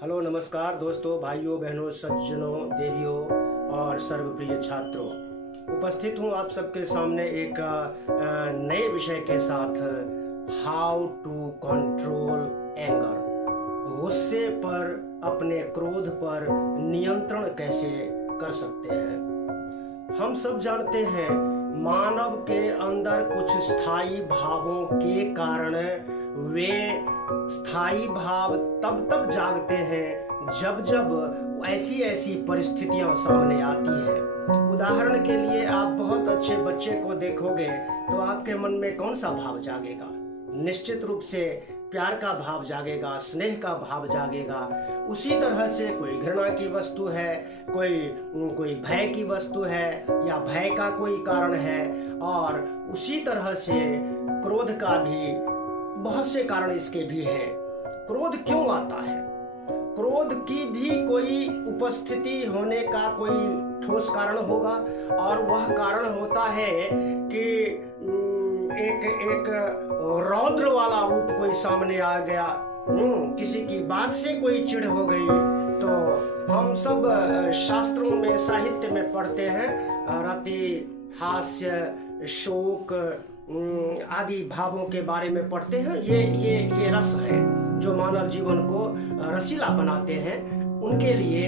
Hello नमस्कार दोस्तों, भाइयों बहनों, सज्जनों, देवियों और सर्वप्रिय छात्रों। उपस्थित हूँ आप सबके सामने एक नए विषय के साथ, हाउ टू कंट्रोल एंगर। गुस्से पर, अपने क्रोध पर नियंत्रण कैसे कर सकते हैं। हम सब जानते हैं मानव के अंदर कुछ स्थायी भावों के कारण वे स्थायी भाव तब जागते हैं जब जब ऐसी ऐसी परिस्थितियां सामने आती हैं। उदाहरण के लिए आप बहुत अच्छे बच्चे को देखोगे तो आपके मन में कौन सा भाव जागेगा? निश्चित रूप से प्यार का भाव जागेगा, स्नेह का भाव जागेगा। उसी तरह से कोई घृणा की वस्तु है, कोई भय की वस्तु है या भय का कोई कारण है, और उसी तरह से क्रोध का भी बहुत से कारण इसके भी हैं। क्रोध क्यों आता है? क्रोध की भी कोई उपस्थिति होने का कोई ठोस कारण होगा, और वह कारण होता है कि एक रौद्र वाला रूप कोई सामने आ गया। किसी की बात से कोई चिढ़ हो गई। तो हम सब शास्त्रों में, साहित्य में पढ़ते हैं, रति, हास्य, शोक आदि भावों के बारे में पढ़ते हैं। ये रस है जो मानव जीवन को रसीला बनाते हैं। उनके लिए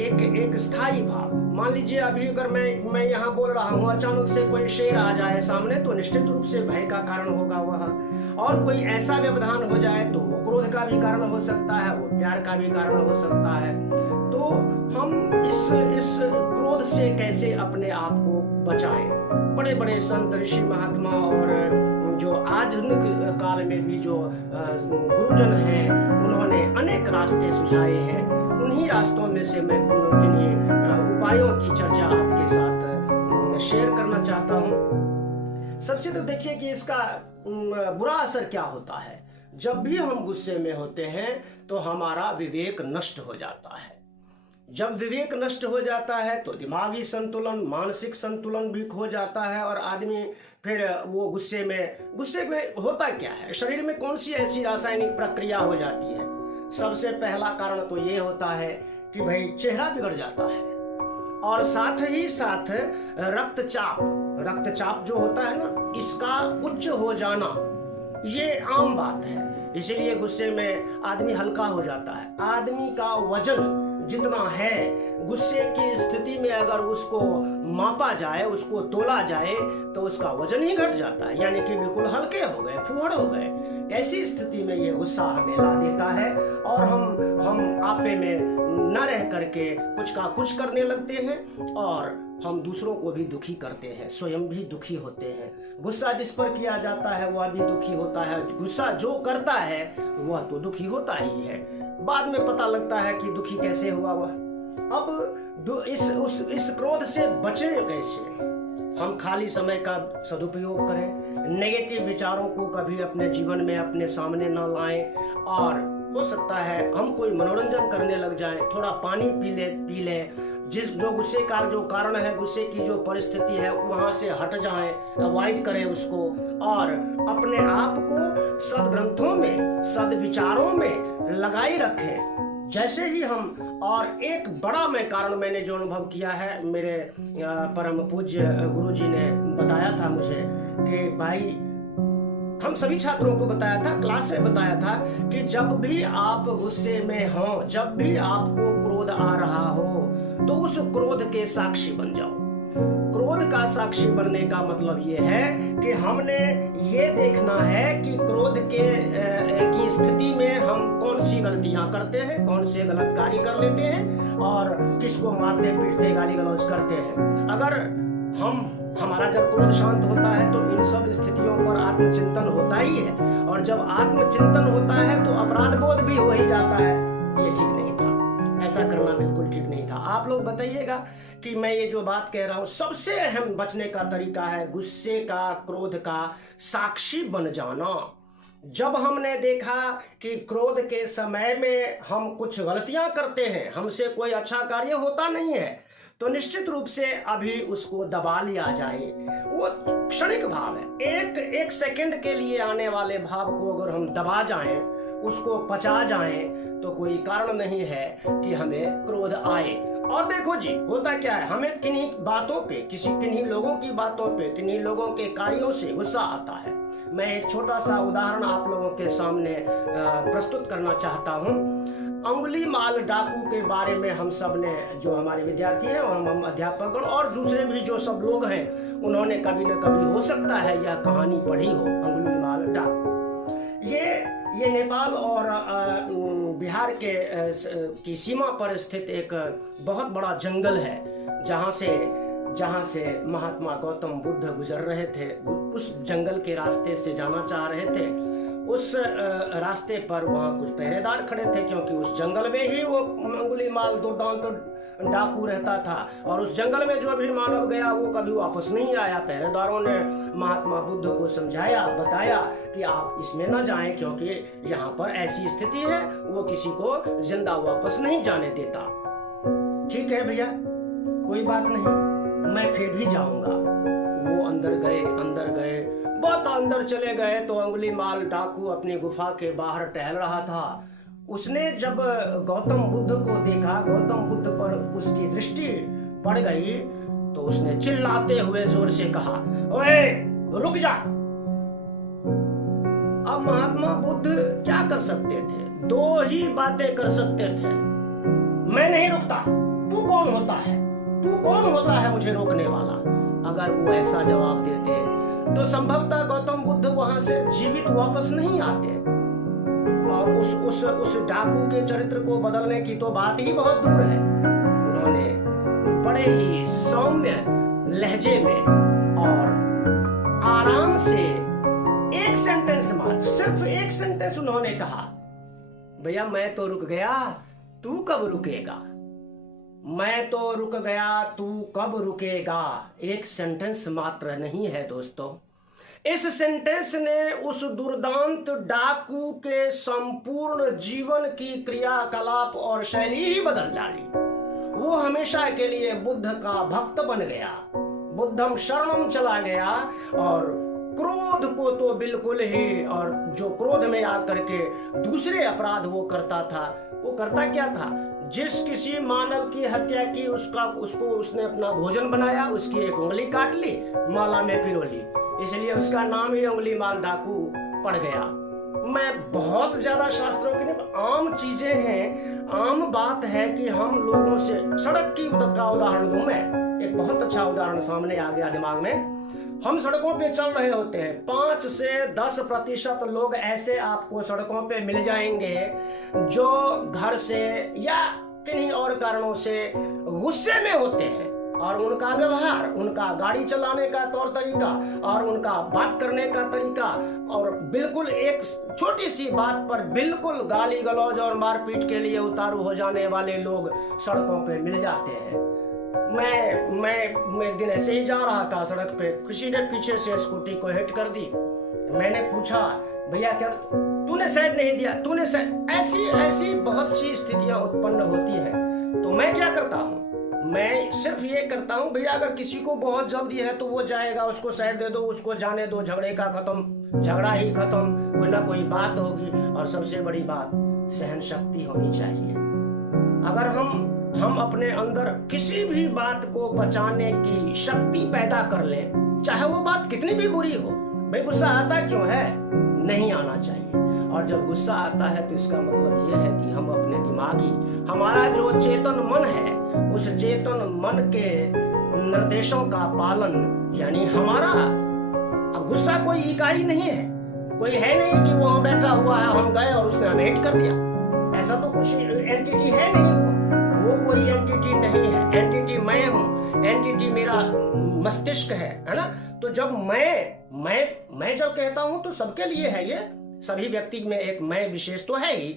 एक स्थायी भाव। मान लीजिए अभी अगर मैं यहाँ बोल रहा हूँ, अचानक से कोई शेर आ जाए सामने तो निश्चित रूप से भय का कारण होगा वह, और कोई ऐसा व्यवधान हो जाए तो वो क्रोध का भी कारण हो सकता है, वो प्यार का भी कारण हो सकता है। तो हम इस क्रोध से कैसे अपने आप को बचाएं? बड़े बड़े संत, ऋषि, महात्मा और जो आधुनिक काल में भी जो गुरुजन हैं, उन्होंने अनेक रास्ते सुझाए हैं। उन्हीं रास्तों में से मैं किन्हीं उपायों की चर्चा आपके साथ शेयर करना चाहता हूँ। सबसे तो देखिए कि इसका बुरा असर क्या होता है। जब भी हम गुस्से में होते हैं तो हमारा विवेक नष्ट हो जाता है। जब विवेक नष्ट हो जाता है तो दिमागी संतुलन, मानसिक संतुलन भी खो जाता है, और आदमी फिर वो गुस्से में होता क्या है, शरीर में कौन सी ऐसी रासायनिक प्रक्रिया हो जाती है। सबसे पहला कारण तो ये होता है कि भाई चेहरा बिगड़ जाता है, और साथ ही साथ रक्तचाप जो होता है ना, इसका उच्च हो जाना ये आम बात है। इसीलिए गुस्से में आदमी हल्का हो जाता है। आदमी का वजन जितना है, गुस्से की स्थिति में अगर उसको मापा जाए, उसको तोला जाए तो उसका वजन ही घट जाता है, यानी कि बिल्कुल हल्के हो गए, फूहड़ हो गए। ऐसी स्थिति में ये गुस्सा हमें ला देता है, और हम आपे में न रह करके कुछ का कुछ करने लगते हैं, और हम दूसरों को भी दुखी करते हैं, स्वयं भी दुखी होते हैं। गुस्सा जिस पर किया जाता है वह भी दुखी होता है। गुस्सा जो करता है वह तो दुखी होता ही है। बाद में पता लगता है कि दुखी कैसे हुआ वह। अब इस क्रोध से बचें कैसे? हम खाली समय का सदुपयोग करें, नेगेटिव विचारों को कभी अपने जीवन में अपने सामने न लाएं, और हो सकता है हम कोई मनोरंजन करने लग जाएं, थोड़ा पानी पी लें, जो गुस्से का जो कारण है, गुस्से की जो परिस्थिति है, वहां से हट जाएं, अवॉइड करें उसको, और अपने आप को सद्ग्रंथों में, सद्विचारों में लगाए रखें। जैसे ही हम, और एक बड़ा कारण मैंने जो अनुभव किया है, मेरे परम पूज्य गुरुजी ने बताया था मुझे कि भाई, हम सभी छात्रों को बताया था, क्लास में बताया था कि जब भी आप गुस्से में हो, जब भी आपको क्रोध आ रहा हो, तो उस क्रोध के साक्षी बन जाओ। क्रोध का साक्षी बनने का मतलब ये है कि हमने ये देखना है कि क्रोध की स्थिति में हम कौन सी गलतियां करते हैं, कौन से गलत कार्य कर लेते हैं, और किसको मारते पीटते गाली गलौज करते हैं। अगर हमारा जब क्रोध शांत होता है तो इन सब स्थितियों पर आत्मचिंतन होता ही है, और जब आत्मचिंतन होता है तो अपराध बोध भी हो ही जाता है। ये ठीक नहीं था, ऐसा करना बिल्कुल ठीक नहीं था। आप लोग बताइएगा कि मैं ये जो बात कह रहा हूं, सबसे अहम बचने का तरीका है गुस्से का, क्रोध का साक्षी बन जाना। जब हमने देखा कि क्रोध के समय में हम कुछ गलतियां करते हैं, हमसे कोई अच्छा कार्य होता नहीं है, तो निश्चित रूप से अभी उसको दबा लिया जाए। वो क्षणिक भाव है, एक सेकंड के लिए आने वाले भाव को अगर हम दबा जाएं, उसको पचा जाएं, तो कोई कारण नहीं है कि हमें क्रोध आए। और देखो जी, होता क्या है, हमें किन्हीं बातों पे, किन्हीं लोगों की बातों पे, किन्हीं लोगों के कार्यों से गुस्सा आता है। मैं एक छोटा सा उदाहरण आप लोगों के सामने प्रस्तुत करना चाहता हूँ। अंगुली माल डाकू के बारे में हम सब ने, जो हमारे विद्यार्थी हैं और हम अध्यापक और दूसरे भी जो सब लोग हैं, उन्होंने कभी न कभी हो सकता है यह कहानी पढ़ी हो, अंगुली माल डाकू। ये नेपाल और बिहार की सीमा पर स्थित एक बहुत बड़ा जंगल है, जहाँ से महात्मा गौतम बुद्ध गुजर रहे थे। उस जंगल के रास्ते से जाना चाह रहे थे। उस रास्ते पर वहाँ कुछ पहरेदार खड़े थे, क्योंकि उस जंगल में ही वो अंगुलीमाल दुर्दांत डाकू रहता था, और उस जंगल में जो भी मानव गया वो कभी वापस नहीं आया। पहरेदारों ने महात्मा बुद्ध को समझाया, बताया कि आप इसमें न जाएं, क्योंकि यहाँ पर ऐसी स्थिति है, वो किसी को जिंदा वापस नहीं जाने देता। ठीक है भैया, कोई बात नहीं, मैं फिर भी जाऊंगा। वो अंदर गए, बहुत अंदर चले गए तो अंगुलीमाल डाकू अपनी गुफा के बाहर टहल रहा था। उसने जब गौतम बुद्ध को देखा, गौतम बुद्ध पर उसकी दृष्टि पड़ गई, तो उसने चिल्लाते हुए जोर से कहा, ओए रुक जा। अब महात्मा बुद्ध क्या कर सकते थे? दो ही बातें कर सकते थे, मैं नहीं रुकता, तू कौन होता है, तू कौन होता है मुझे रोकने वाला। अगर वो ऐसा जवाब देते तो संभवतः गौतम बुद्ध वहां से जीवित वापस नहीं आते, और उस डाकू के चरित्र को बदलने की तो बात ही बहुत दूर है। उन्होंने बड़े ही सौम्य लहजे में और आराम से एक सेंटेंस मात्र, सिर्फ एक सेंटेंस उन्होंने कहा, भैया मैं तो रुक गया, तू कब रुकेगा। मैं तो रुक गया, तू कब रुकेगा। एक सेंटेंस मात्र नहीं है दोस्तों, इस सेंटेंस ने उस दुर्दांत डाकू के संपूर्ण जीवन की क्रियाकलाप और शैली ही बदल डाली। वो हमेशा के लिए बुद्ध का भक्त बन गया, बुद्धम शरणम चला गया, और क्रोध को तो बिल्कुल ही, और जो क्रोध में आकर के दूसरे अपराध वो करता था, वो करता क्या था, जिस किसी मानव की हत्या की उसको उसने अपना भोजन बनाया, उसकी एक उंगली काट ली, माला में पिरो ली, इसलिए उसका नाम ही अंगुलीमाल डाकू पड़ गया। मैं बहुत ज्यादा शास्त्रों की नहीं, आम चीजें हैं, आम बात है कि हम लोगों से, सड़क का उदाहरण दूं मैं, एक बहुत अच्छा उदाहरण सामने आ गया दिमाग में। हम सड़कों पे चल रहे होते हैं, 5 से 10% लोग ऐसे आपको सड़कों पे मिल जाएंगे जो घर से या किन्हीं और कारणों से गुस्से में होते हैं, और उनका व्यवहार, उनका गाड़ी चलाने का तौर तरीका और उनका बात करने का तरीका, और बिल्कुल एक छोटी सी बात पर बिल्कुल गाली गलौज और मारपीट के लिए उतारू हो जाने वाले लोग सड़कों पे मिल जाते हैं। मैं एक दिन ऐसे ही जा रहा था सड़क पे, किसी ने पीछे से स्कूटी को हिट कर दी। मैंने पूछा, भैया क्या तूने साइड नहीं दिया, तूने साइड, ऐसी बहुत सी स्थितियां उत्पन्न होती हैं। तो मैं क्या करता हूँ, मैं सिर्फ ये करता हूँ, भैया अगर किसी को बहुत जल्दी है तो वो जाएगा, उसको साइड दे दो, उसको जाने दो, झगड़े का खत्म, झगड़ा ही खत्म, कोई ना कोई बात होगी। और सबसे बड़ी बात, सहन शक्ति होनी चाहिए। अगर हम अपने अंदर किसी भी बात को बचाने की शक्ति पैदा कर लें, चाहे वो बात कितनी भी बुरी हो, भाई गुस्सा आता क्यों है, नहीं आना चाहिए। और जब गुस्सा आता है तो इसका मतलब ये है कि हम अपने दिमागी, हमारा जो चेतन मन है, उस चेतन मन के निर्देशों का पालन, यानी हमारा गुस्सा कोई इकाई नहीं है, कोई है नहीं कि वहां बैठा हुआ है, हम गए और उसने हमें हिट कर दिया, ऐसा तो कुछ एंटिटी है नहीं, वो कोई एंटिटी नहीं है। एंटिटी मैं हूँ, एंटिटी मेरा मस्तिष्क है ना। तो जब मैं जब कहता हूँ तो सबके लिए है, ये सभी व्यक्ति में एक मैं विशेष तो है ही।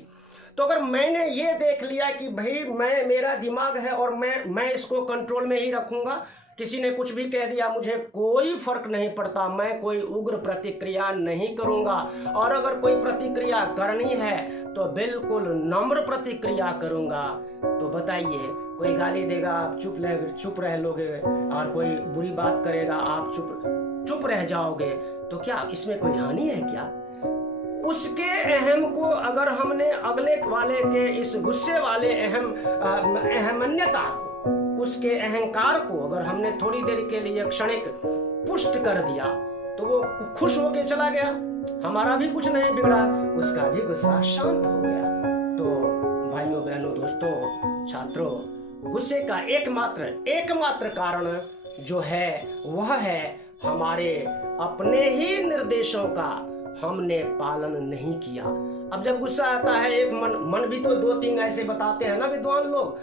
तो अगर मैंने ये देख लिया कि भाई मेरा दिमाग है और मैं इसको कंट्रोल में ही रखूंगा, किसी ने कुछ भी कह दिया मुझे कोई फर्क नहीं पड़ता, मैं कोई उग्र प्रतिक्रिया नहीं करूंगा, और अगर कोई प्रतिक्रिया करनी है तो बिल्कुल नम्र प्रतिक्रिया करूंगा। तो बताइए, कोई गाली देगा आप चुप रह लोगे, और कोई बुरी बात करेगा आप चुप रह जाओगे, तो क्या इसमें कोई हानि है क्या? उसके अहम को अगर हमने अगले वाले के इस गुस्से वाले अहमन्यता को, उसके अहंकार को अगर हमने थोड़ी देर के लिए क्षणिक पुष्ट कर दिया तो वो खुश होके चला गया, हमारा भी कुछ नहीं बिगड़ा, उसका भी गुस्सा शांत हो गया। तो भाइयों बहनों दोस्तों छात्रों, गुस्से का एकमात्र कारण जो है वह है हमारे अपने ही निर्देशों का हमने पालन नहीं किया। अब जब गुस्सा आता है, एक मन भी तो 2-3 ऐसे बताते हैं ना विद्वान लोग,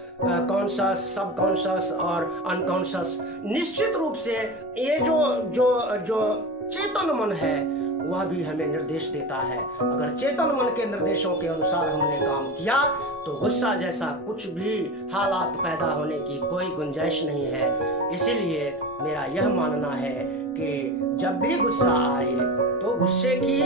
कॉन्शस, सब कॉन्शस और अनकॉन्शस। निश्चित रूप से ये जो चेतन मन है वह भी हमें निर्देश देता है। अगर चेतन मन के निर्देशों के अनुसार हमने काम किया तो गुस्सा जैसा कुछ भी हालात पैदा होने की कोई गुंजाइश नहीं है। इसीलिए मेरा यह मानना है कि जब भी गुस्सा आए तो गुस्से की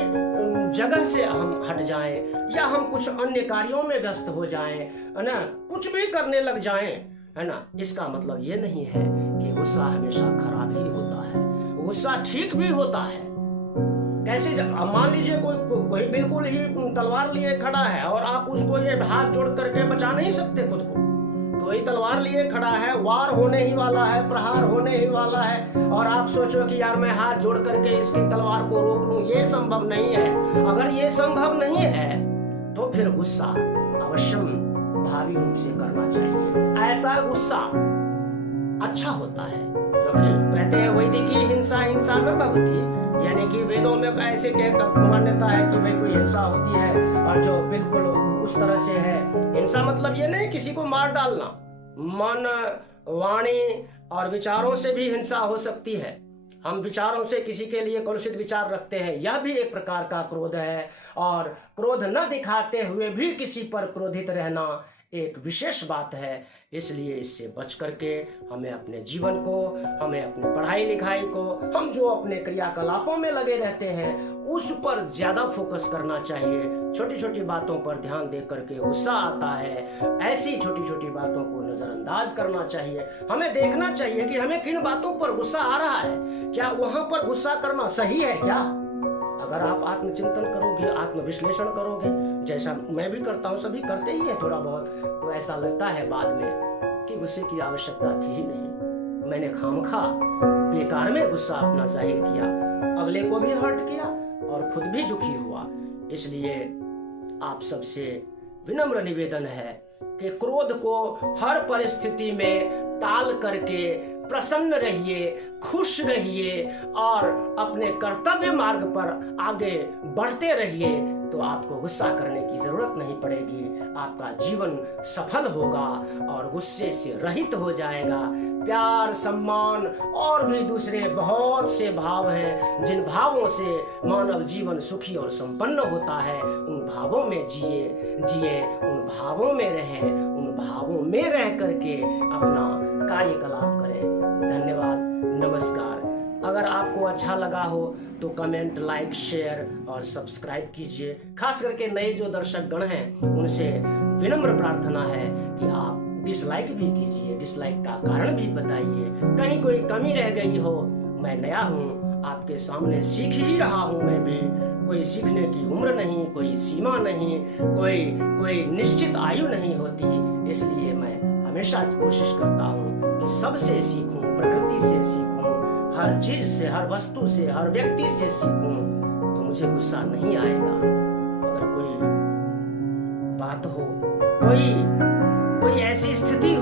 जगह से हम हट जाएं या हम कुछ अन्य कार्यों में व्यस्त हो जाएं, है ना, कुछ भी करने लग जाएं, है ना। इसका मतलब ये नहीं है कि गुस्सा हमेशा खराब ही होता है, गुस्सा ठीक भी होता है। कैसे, मान लीजिए कोई बिल्कुल ही तलवार लिए खड़ा है और आप उसको ये हाथ जोड़ करके बचा नहीं सकते खुद को। कोई तलवार लिए खड़ा है, वार होने ही वाला है, प्रहार होने ही वाला है, और आप सोचो कि यार मैं हाथ जोड़ करके इसकी तलवार को रोक लूं, ये संभव नहीं है। अगर ये संभव नहीं है तो फिर गुस्सा अवश्य भावी रूप से करना चाहिए। ऐसा गुस्सा अच्छा होता है, क्योंकि कहते हैं वैदिकी हिंसा हिंसा न भवति, यानी कि वेदों में ऐसे मान्यता है कि भाई कोई हिंसा होती है और जो बिल्कुल उस तरह से है। हिंसा मतलब ये नहीं किसी को मार डालना, मन, वाणी और विचारों से भी हिंसा हो सकती है। हम विचारों से किसी के लिए कलुषित विचार रखते हैं, यह भी एक प्रकार का क्रोध है। और क्रोध न दिखाते हुए भी किसी पर क्रोधित रहना एक विशेष बात है। इसलिए इससे बच करके हमें अपने जीवन को, हमें अपनी पढ़ाई लिखाई को, हम जो अपने क्रियाकलापों में लगे रहते हैं उस पर ज्यादा फोकस करना चाहिए। छोटी छोटी बातों पर ध्यान दे करके गुस्सा आता है, ऐसी छोटी छोटी बातों को नजरअंदाज करना चाहिए। हमें देखना चाहिए कि हमें किन बातों पर गुस्सा आ रहा है, क्या वहां पर गुस्सा करना सही है क्या। अगर आप आत्मचिंतन करोगे, आत्मविश्लेषण करोगे, जैसा मैं भी करता हूँ, सभी करते ही है थोड़ा बहुत, तो ऐसा लगता है बाद में कि गुस्से की आवश्यकता थी ही नहीं, मैंने खामखा बेकार में गुस्सा अपना जाहिर किया, अगले को भी हर्ट किया और खुद भी दुखी हुआ। इसलिए आप सबसे विनम्र निवेदन है कि क्रोध को हर परिस्थिति में टाल करके प्रसन्न रहिए, खुश रहिए और अपने कर्तव्य मार्ग पर आगे बढ़ते रहिए, तो आपको गुस्सा करने की जरूरत नहीं पड़ेगी। आपका जीवन सफल होगा और गुस्से से रहित हो जाएगा। प्यार, सम्मान और भी दूसरे बहुत से भाव हैं जिन भावों से मानव जीवन सुखी और संपन्न होता है। उन भावों में जिए, उन भावों में रहें, उन भावों में रह करके अपना कार्यकलाप करें। धन्यवाद, नमस्कार। अगर आपको अच्छा लगा हो तो कमेंट, लाइक, शेयर और सब्सक्राइब कीजिए। खास करके नए जो दर्शक गण हैं उनसे विनम्र प्रार्थना है कि आप डिसलाइक भी कीजिए, डिसलाइक का कारण भी बताइए। कहीं कोई कमी रह गई हो, मैं नया हूँ, आपके सामने सीख ही रहा हूँ मैं भी। कोई सीखने की उम्र नहीं, कोई सीमा नहीं, कोई निश्चित आयु नहीं होती। इसलिए मैं हमेशा कोशिश करता हूँ कि सबसे सीखूं, प्रकृति से सीखूं, हर चीज से, हर वस्तु से, हर व्यक्ति से सीखूं, तो मुझे गुस्सा नहीं आएगा। अगर कोई बात हो, कोई ऐसी स्थिति